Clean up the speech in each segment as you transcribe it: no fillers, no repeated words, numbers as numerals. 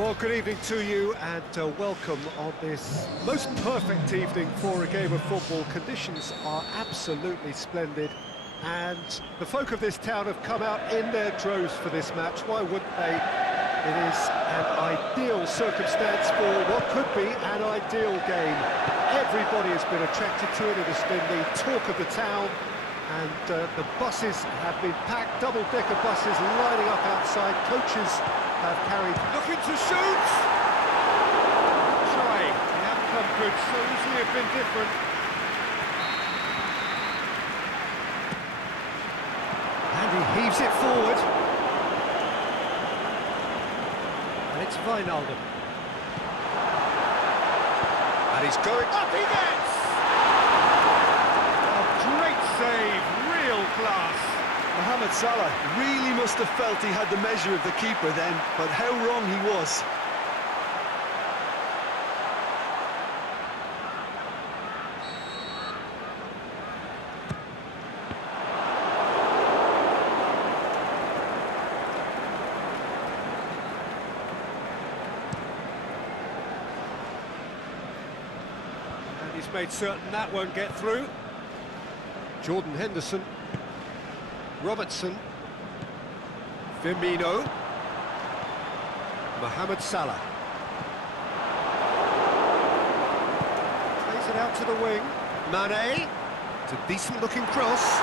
Well, good evening to you and welcome on this most perfect evening for a game of football. Conditions are absolutely splendid and the folk of this town have come out in their droves for this match. Why wouldn't they? It is an ideal circumstance for what could be an ideal game. Everybody has been attracted to it. It has been the talk of the town. And the buses have been packed, double-decker buses lining up outside. Coaches have carried... Looking to shoot! Trying. They haven't come good, so easily have been different. And he heaves it forward. And it's Wijnaldum. And he's going... Up he gets! Great save, real class. Mohamed Salah really must have felt he had the measure of the keeper then, but how wrong he was. And he's made certain that won't get through. Jordan Henderson, Robertson, Firmino, Mohamed Salah. Plays it out to the wing. Mane, it's a decent looking cross.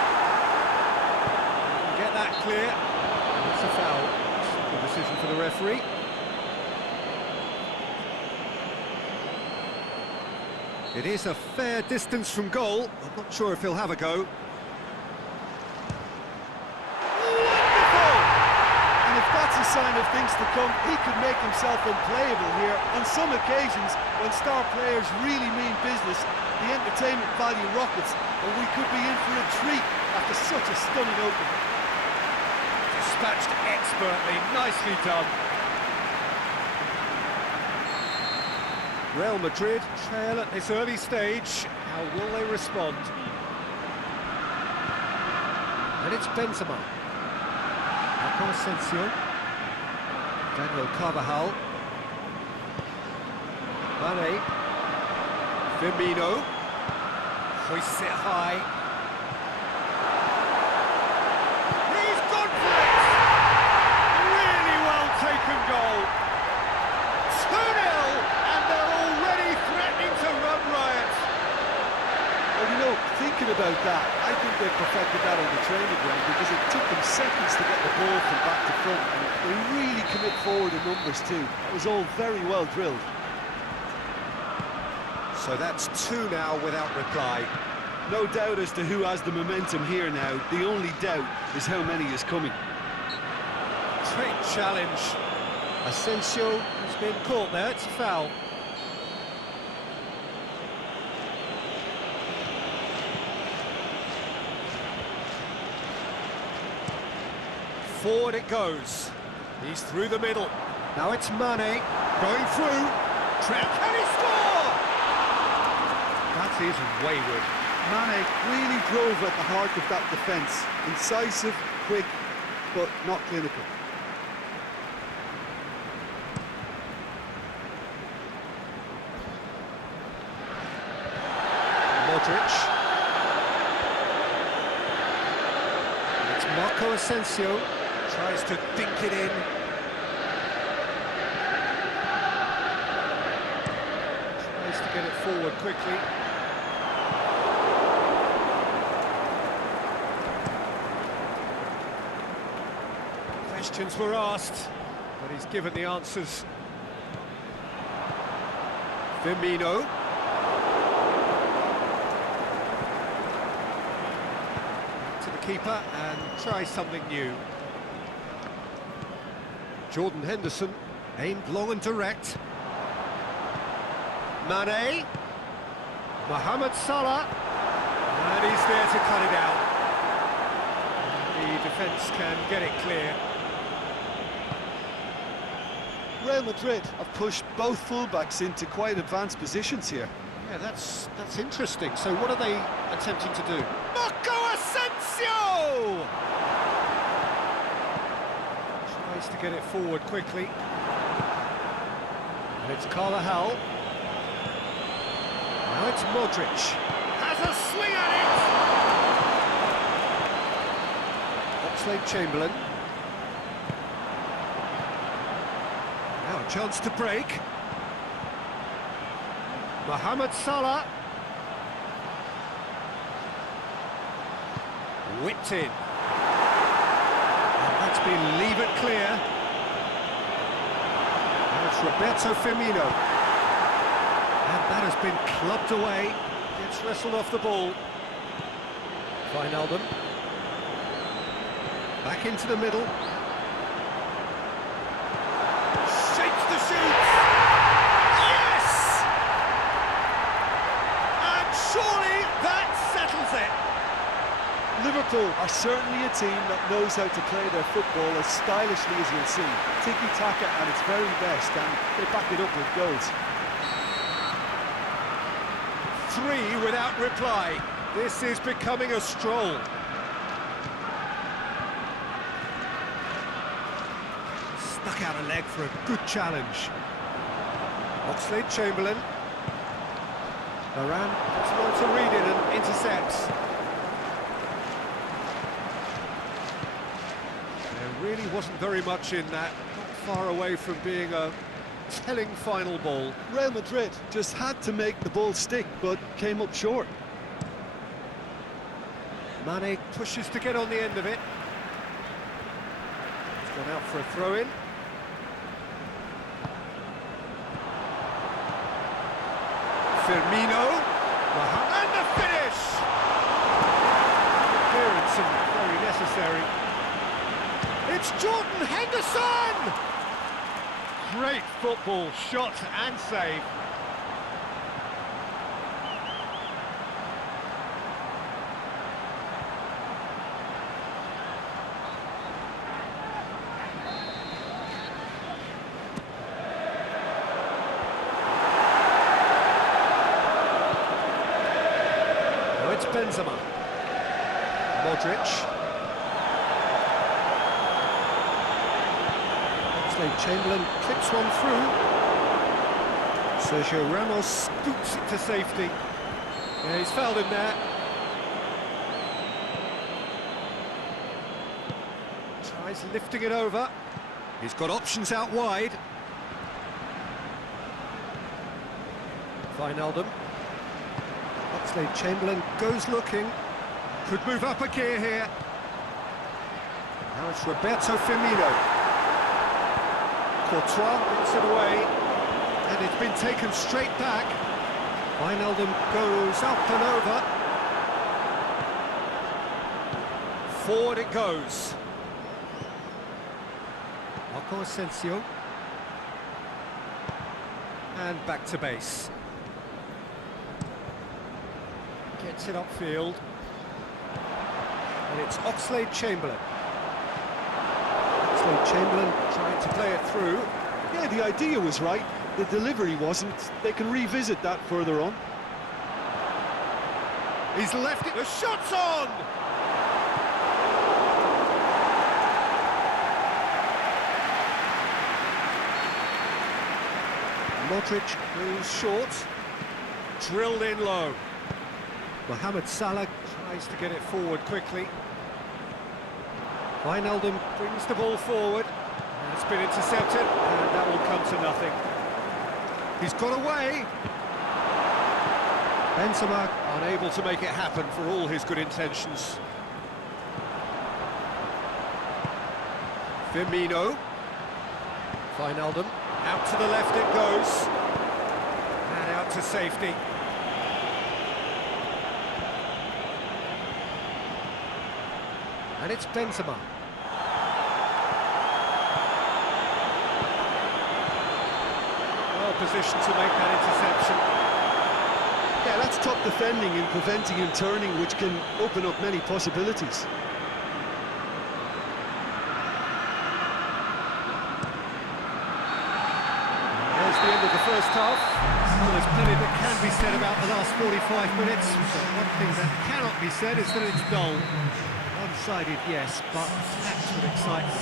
Get that clear. It's a foul. Good decision for the referee. It is a fair distance from goal. I'm not sure if he'll have a go. Wonderful! And if that's a sign of things to come, he could make himself unplayable here. On some occasions, when star players really mean business, the entertainment value rockets, and we could be in for a treat after such a stunning opening. Dispatched expertly, nicely done. Real Madrid trail at this early stage. How will they respond? And it's Benzema. Marco Asensio. Daniel Carvajal. Mane. Firmino. Hoists it high. He's gone for it! Really well taken goal. 2-0! To run riot. Well, you know, thinking about that, I think they perfected that on the training ground because it took them seconds to get the ball from back to front, and they really commit forward in numbers too. It was all very well drilled. So that's two now without reply. No doubt as to who has the momentum here now. The only doubt is how many is coming. Great challenge. Asensio has been caught there. It's a foul. Forward it goes. He's through the middle. Now it's Mane going through. Can he score? That is wayward. Mane really drove at the heart of that defence. Incisive, quick, but not clinical. Modric. It's Marco Asensio. Tries to dink it in. Tries to get it forward quickly. Questions were asked, but he's given the answers. Firmino. To the keeper and try something new. Jordan Henderson, aimed long and direct. Mane. Mohamed Salah. And he's there to cut it out. The defence can get it clear. Real Madrid have pushed both fullbacks into quite advanced positions here. Yeah, that's interesting. So what are they attempting to do? Marco Asensio! Tries to get it forward quickly. And it's Carvajal. Now it's Modric. Has a swing at it! Oxlade-Chamberlain. Now a chance to break. Mohamed Salah. Whipped in. And that's been leave it clear. Now it's Roberto Firmino. And that has been clubbed away. Gets wrestled off the ball. Wijnaldum. Back into the middle. Shapes the shoot. Yes! And surely that settles it. Liverpool are certainly a team that knows how to play their football as stylishly as you'll see. Tiki-taka at its very best, and they back it up with goals. 3 without reply. This is becoming a stroll. Stuck out a leg for a good challenge. Oxlade-Chamberlain. Varane gets well to read it and intercepts. There really wasn't very much in that. Not far away from being a telling final ball. Real Madrid just had to make the ball stick, but came up short. Mane pushes to get on the end of it. He's gone out for a throw-in. Firmino. And the finish! Clearance and very necessary. It's Jordan Henderson! Great football, shot and save. Now it's Benzema. Modric. Oxlade-Chamberlain clips one through. Sergio Ramos scoops it to safety. Yeah, he's fouled him there. Tries lifting it over. He's got options out wide. Wijnaldum. Oxlade-Chamberlain goes looking. Could move up a gear here. Now it's Roberto Firmino. Courtois gets it away, and it's been taken straight back. Wijnaldum goes up and over. Forward it goes. Marco Asensio. And back to base. Gets it upfield. And it's Oxlade-Chamberlain. Oxlade-Chamberlain trying to play it through. Yeah, the idea was right, the delivery wasn't. They can revisit that further on. He's left it, the shot's on! Modric moves short, drilled in low. Mohamed Salah tries to get it forward quickly. Wijnaldum brings the ball forward. It's been intercepted, and that will come to nothing. He's got away. Benzema unable to make it happen for all his good intentions. Firmino. Wijnaldum. Out to the left it goes. And out to safety. And it's Benzema. Well positioned to make that interception. Yeah, that's top defending and preventing him turning, which can open up many possibilities. There's the end of the first half. Well, there's plenty that can be said about the last 45 minutes, but one thing that cannot be said is that it's dull. One-sided, yes, but packed with excitement.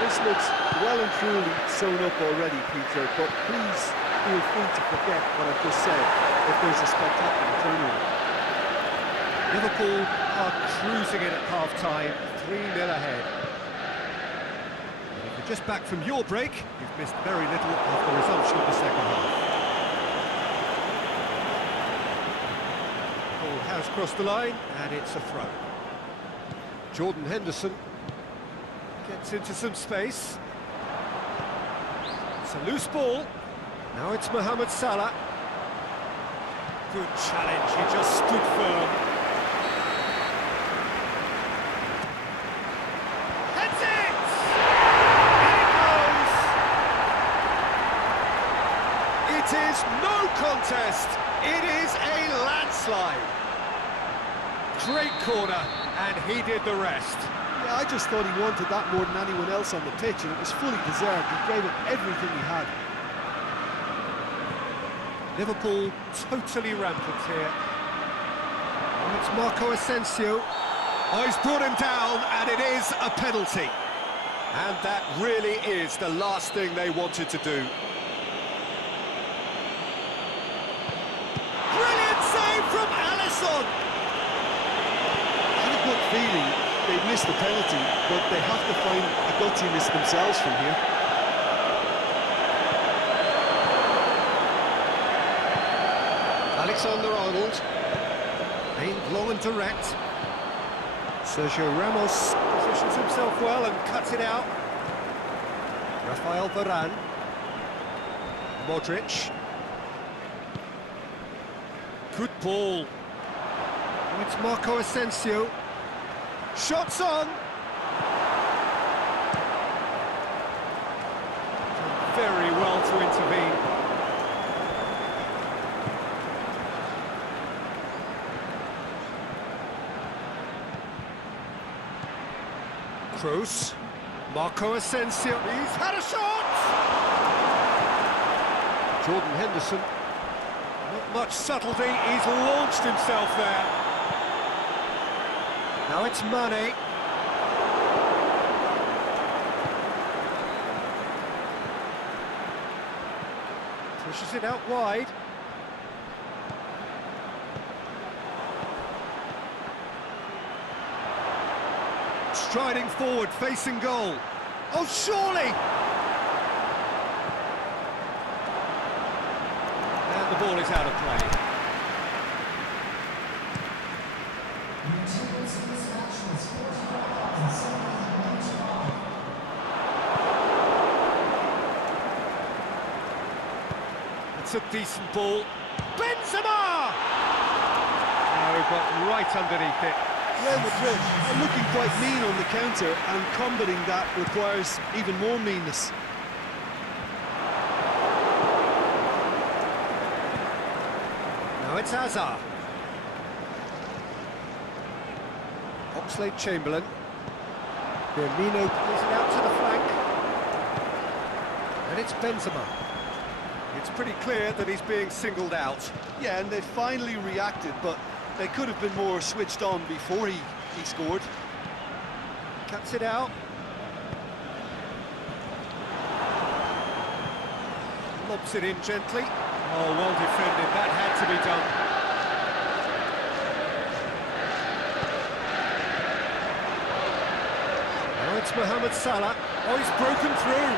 This looks well and truly sewn up already, Peter, but please feel free to forget what I've just said if there's a spectacular turnover. Liverpool are cruising in at half-time, 3-0 ahead. If you're just back from your break, you've missed very little of the resumption of the second half. Ball has crossed the line, and it's a throw. Jordan Henderson gets into some space. It's a loose ball. Now it's Mohamed Salah. Good challenge, he just stood firm. Heads it! In it goes! It is no contest, it is a landslide. Great corner, and he did the rest. Yeah, I just thought he wanted that more than anyone else on the pitch, and it was fully deserved. He gave it everything he had. Liverpool totally rampant here. Oh, it's Marco Asensio. Oh, he's brought him down, and it is a penalty. And that really is the last thing they wanted to do. Brilliant save from Alisson! I had a good feeling they'd missed the penalty, but they have to find a gutsiness themselves from here. Alexander-Arnold, aimed low and direct. Sergio Ramos positions himself well and cuts it out. Rafael Varane. Modric. Good ball. Oh, it's Marco Asensio. Shots on! Very well to intervene. Kroos, Marco Asensio, he's had a shot! Jordan Henderson, not much subtlety, he's launched himself there. Now it's Mane. Pushes it out wide. Striding forward, facing goal. Oh, surely! And the ball is out of play. It's a decent ball. Benzema! No, but right underneath it. Real Madrid are looking quite mean on the counter, and combating that requires even more meanness. Now it's Hazard. Oxlade-Chamberlain. Firmino plays it out to the flank. And it's Benzema. It's pretty clear that he's being singled out. Yeah, and they finally reacted, but they could have been more switched on before he scored. Cuts it out. Lobs it in gently. Oh, well defended. That had to be done. Now it's Mohamed Salah. Oh, he's broken through.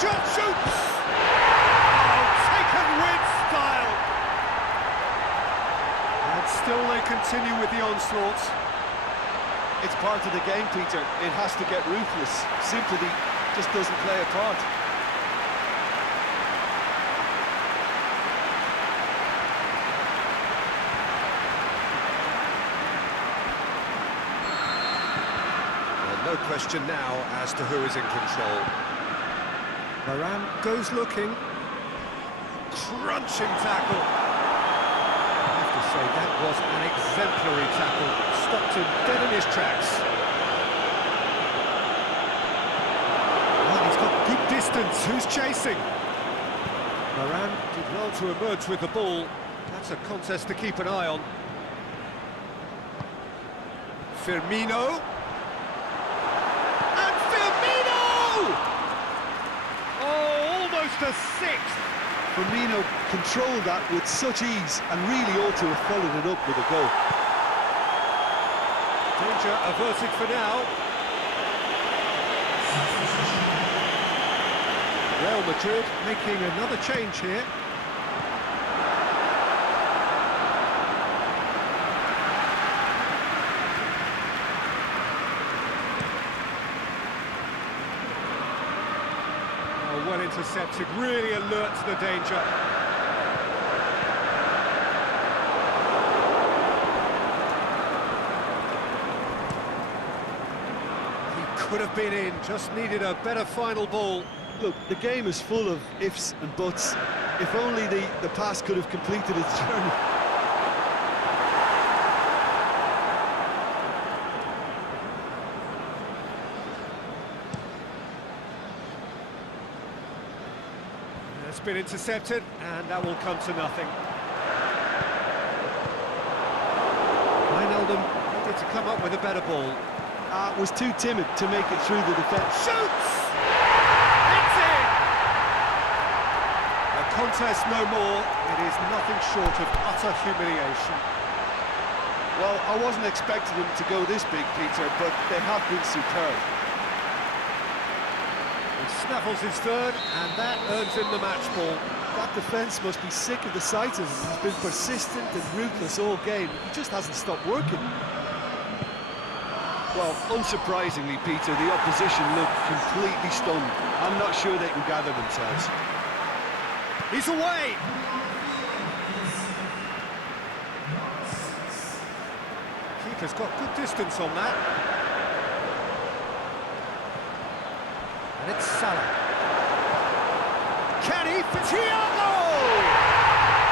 Shot shoots! Oh, taken with style. And still they continue with the onslaught. It's part of the game, Peter. It has to get ruthless. Sympathy just doesn't play a part. No question now as to who is in control. Varane goes looking. Crunching tackle. I have to say, that was an exemplary tackle. Stopped him dead in his tracks. Well, he's got good distance. Who's chasing? Varane did well to emerge with the ball. That's a contest to keep an eye on. Firmino. the sixth. Firmino controlled that with such ease and really ought to have followed it up with a goal. Danger averted for now. Real Madrid making another change here. Oh, well intercepted, really alert to the danger. Could have been in, just needed a better final ball. Look, the game is full of ifs and buts. If only the pass could have completed its journey. It's been intercepted, and that will come to nothing. Wijnaldum needed to come up with a better ball. Was too timid to make it through the defence. Shoots! It's in! A contest no more. It is nothing short of utter humiliation. Well, I wasn't expecting them to go this big, Peter, but they have been superb. He snaffles his third, and that earns him the match ball. That defence must be sick of the sight of him. He's been persistent and ruthless all game. He just hasn't stopped working. Well, unsurprisingly, Peter, the opposition look completely stunned. I'm not sure they can gather themselves. He's away! Keeper's got good distance on that. And it's Salah. Can he? Thiago!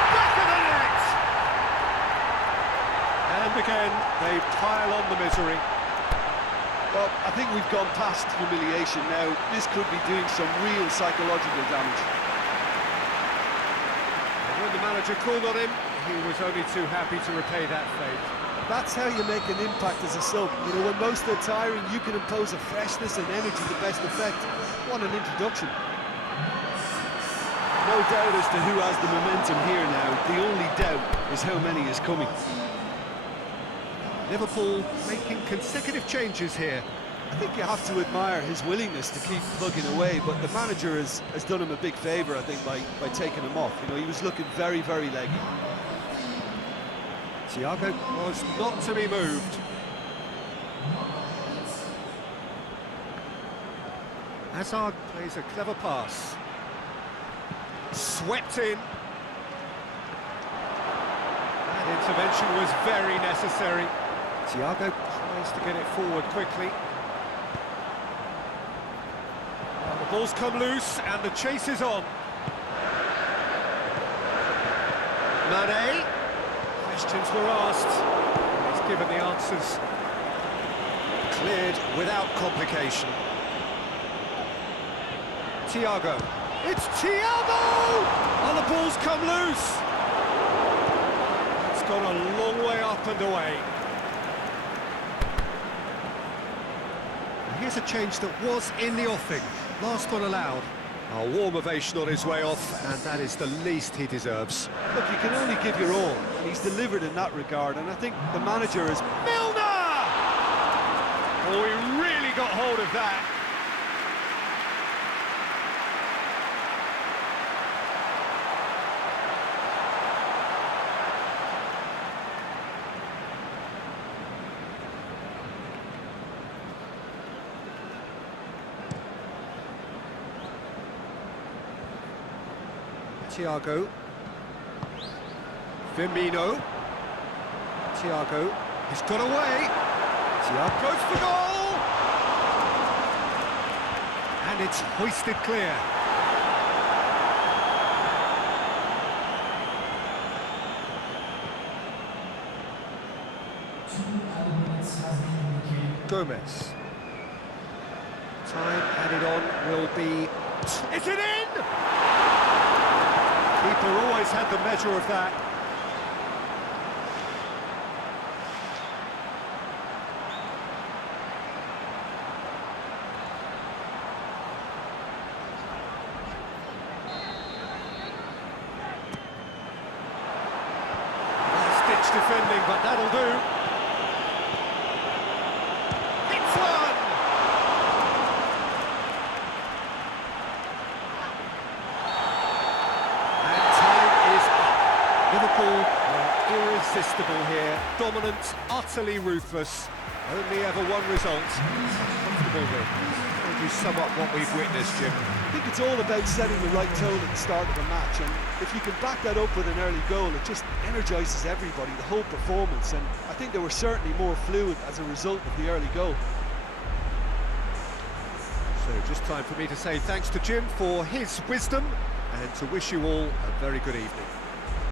Back of the net! And again, they pile on the misery. Well, I think we've gone past humiliation now. This could be doing some real psychological damage. And when the manager called on him, he was only too happy to repay that fate. That's how you make an impact as a sub. You know, when most are tiring, you can impose a freshness and energy to best effect. What an introduction. No doubt as to who has the momentum here now. The only doubt is how many is coming. Liverpool making consecutive changes here. I think you have to admire his willingness to keep plugging away, but the manager has done him a big favour, I think, by taking him off. You know, he was looking very, very leggy. Thiago was not to be moved. Hazard plays a clever pass. Swept in. That intervention was very necessary. Thiago tries to get it forward quickly. Well, the ball's come loose and the chase is on. Mane. Questions were asked. He's given the answers. Cleared without complication. Thiago. It's Thiago! And the ball's come loose. It's gone a long way up and away. Here's a change that was in the offing. Last one allowed. A warm ovation on his way off, and that is the least he deserves. Look, you can only give your all, and he's delivered in that regard, and I think the manager is... Milner! Oh, he really got hold of that. Thiago. Firmino. Thiago. He's got away. Thiago goes for goal! And it's hoisted clear. Gomez. Time added on will be... Is it in? Keeper always had the measure of that. much defending, but that'll do. It's one! And time is up. Liverpool are irresistible here. Dominant, utterly ruthless. Only ever one result. Comfortable win. How would you sum up what we've witnessed, Jim? I think it's all about setting the right tone at the start of a match, and if you can back that up with an early goal, it just energises everybody, the whole performance, and I think they were certainly more fluid as a result of the early goal. So just time for me to say thanks to Jim for his wisdom and to wish you all a very good evening.